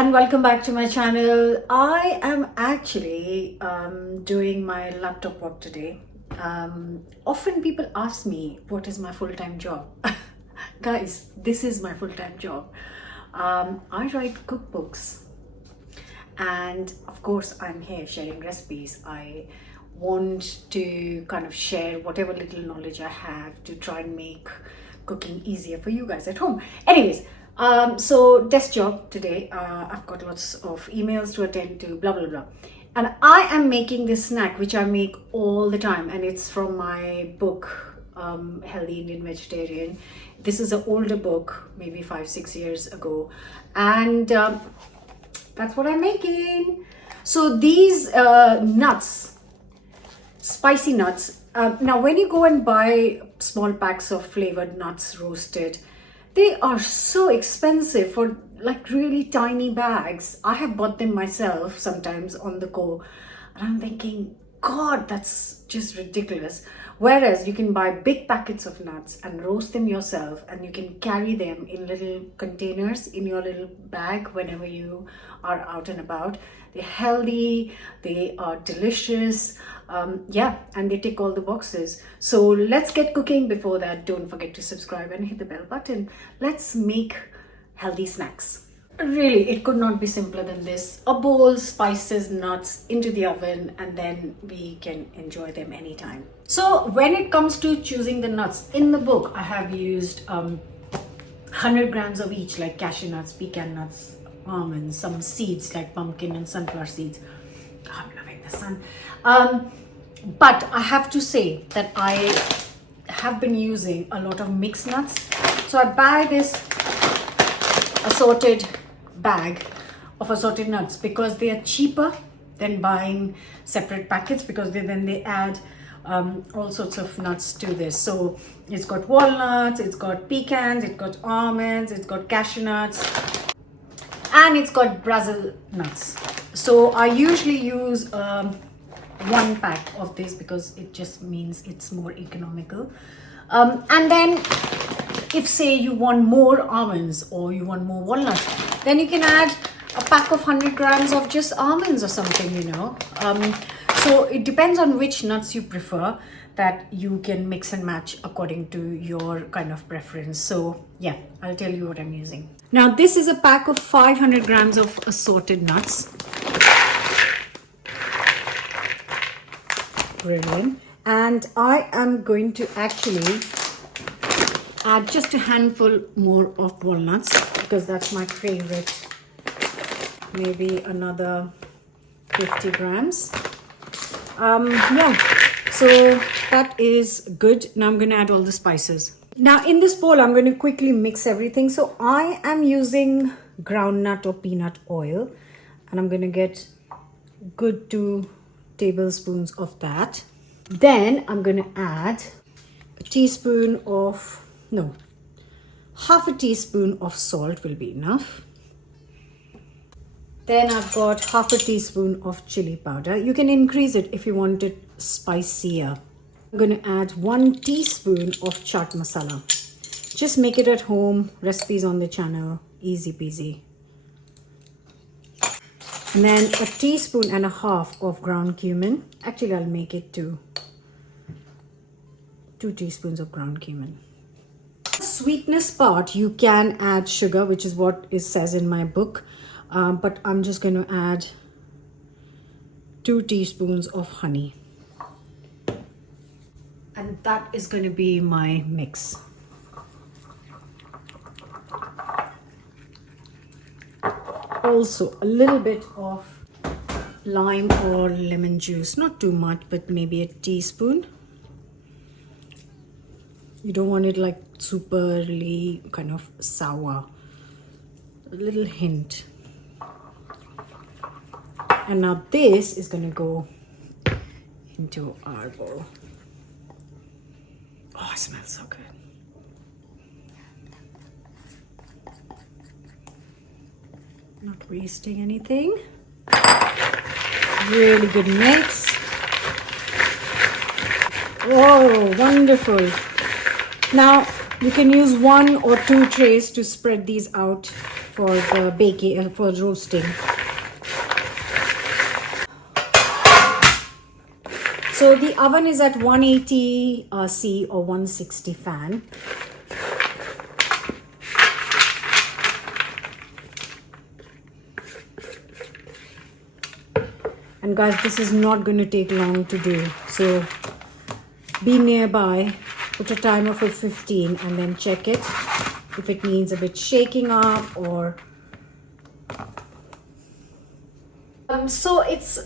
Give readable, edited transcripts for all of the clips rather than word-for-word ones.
and welcome back to my channel. I am actually doing my laptop work today. Often people ask me what is my full-time job. Guys, this is my full-time job. I write cookbooks, and of course I'm here sharing recipes. I want to kind of share whatever little knowledge I have to try and make cooking easier for you guys at home. Anyways, so desk job today. I've got lots of emails to attend to, blah blah blah, and I am making this snack which I make all the time, and it's from my book, Healthy Indian Vegetarian. This is an older book, maybe 5-6 years ago, and that's what I'm making. So these nuts, spicy nuts. Now when you go and buy small packs of flavored nuts roasted, they are so expensive for like really tiny bags. I have bought them myself sometimes on the go, and I'm thinking, God, that's just ridiculous. Whereas you can buy big packets of nuts and roast them yourself, and you can carry them in little containers in your little bag whenever you are out and about. They're healthy, they are delicious, yeah, and they tick all the boxes. So let's get cooking. Before that, don't forget to subscribe and hit the bell button. Let's make healthy snacks. Really, it could not be simpler than this. A bowl, spices, nuts into the oven, and then we can enjoy them anytime. So when it comes to choosing the nuts, in the book I have used 100 grams of each, like cashew nuts, pecan nuts, almonds, some seeds like pumpkin and sunflower seeds. I'm loving the sun. But I have to say that I have been using a lot of mixed nuts. So I buy this assorted bag of assorted nuts because they are cheaper than buying separate packets, because then they add all sorts of nuts to this. So it's got walnuts, it's got pecans, it's got almonds, it's got cashew nuts, and it's got Brazil nuts. So I usually use one pack of this because it just means it's more economical. And then if say you want more almonds or you want more walnuts, then you can add a pack of 100 grams of just almonds or something, you know. So it depends on which nuts you prefer, that you can mix and match according to your kind of preference. So yeah, I'll tell you what I'm using. Now this is a pack of 500 grams of assorted nuts. Brilliant. And I am going to actually add just a handful more of walnuts because that's my favorite. Maybe another 50 grams. Yeah, so that is good. Now I'm going to add all the spices. Now in this bowl, I'm going to quickly mix everything. So I am using groundnut or peanut oil, and I'm going to get good 2 tablespoons of that. Then I'm going to add a teaspoon of, no, half a teaspoon of salt will be enough. Then I've got half a teaspoon of chili powder. You can increase it if you want it spicier. I'm going to add 1 teaspoon of chaat masala. Just make it at home. Recipes on the channel. Easy peasy. And then a teaspoon and a half of ground cumin. Actually, I'll make it 2 teaspoons of ground cumin. Sweetness part, you can add sugar, which is what it says in my book. But I'm just going to add 2 teaspoons of honey. And that is going to be my mix. Also a little bit of lime or lemon juice, not too much, but maybe a teaspoon. You don't want it like superly kind of sour. A little hint. And now this is going to go into our bowl. Oh, it smells so good. Not wasting anything. Really good mix. Oh, wonderful. Now you can use 1 or 2 trays to spread these out for the baking, for roasting. So the oven is at 180 C or 160 fan. And guys, this is not going to take long to do. So be nearby, put a timer for 15 and then check it if it needs a bit shaking up or... So it's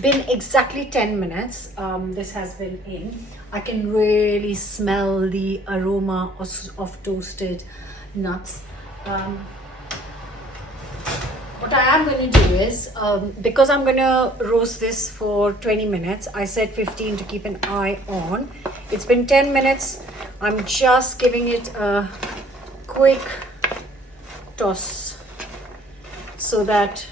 been exactly 10 minutes. This has been in. I can really smell the aroma of toasted nuts. What I am going to do is, because I'm going to roast this for 20 minutes, I said 15 to keep an eye on. It's been 10 minutes. I'm just giving it a quick toss so that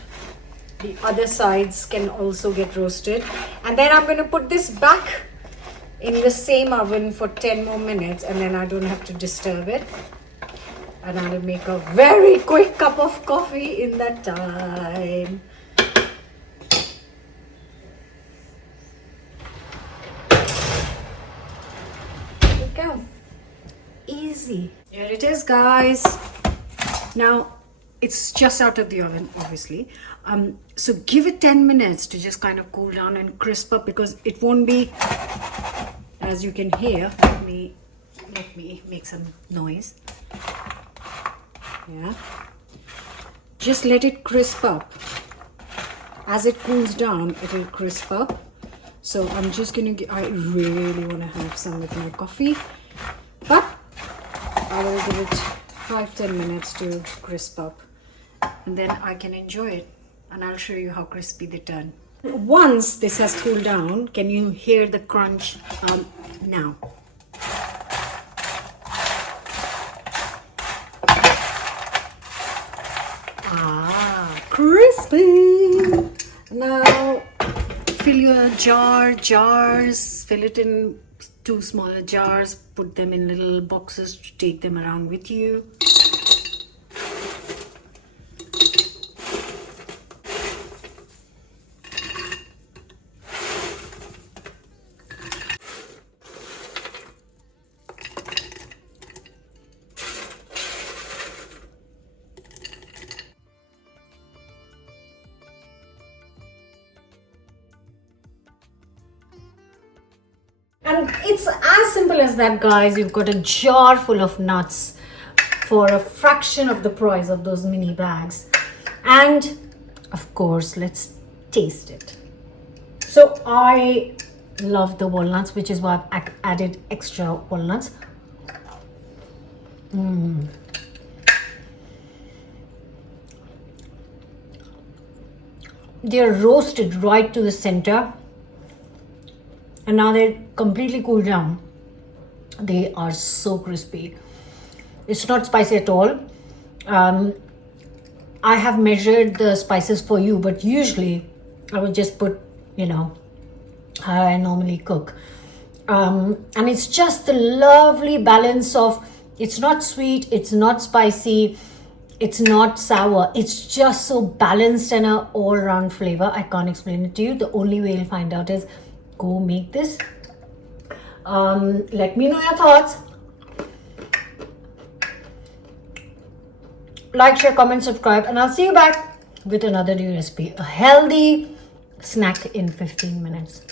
the other sides can also get roasted. And then I'm going to put this back in the same oven for 10 more minutes, and then I don't have to disturb it. And I'll make a very quick cup of coffee in that time. There we go. Easy. Here it is, guys. Now, it's just out of the oven, obviously. So give it 10 minutes to just kind of cool down and crisp up, because it won't be, as you can hear. Let me make some noise. Yeah, just let it crisp up. As it cools down, it will crisp up. So I'm just gonna I really want to have some with my coffee, but I will give it 5-10 minutes to crisp up, and then I can enjoy it, and I'll show you how crispy they turn. Once this has cooled down, can you hear the crunch now? Crispy. Now fill your jars, fill it in 2 smaller jars, put them in little boxes to take them around with you. And it's as simple as that, guys. You've got a jar full of nuts for a fraction of the price of those mini bags. And of course, let's taste it. So I love the walnuts, which is why I've added extra walnuts. They're roasted right to the center. And now they're completely cooled down. They are so crispy. It's not spicy at all. I have measured the spices for you, but usually I would just put, how I normally cook. And it's just the lovely balance of, it's not sweet, it's not spicy, it's not sour. It's just so balanced and an all-round flavor. I can't explain it to you. The only way you'll find out is go make this. Let me know your thoughts. Like, share, comment, subscribe, and I'll see you back with another new recipe. A healthy snack in 15 minutes.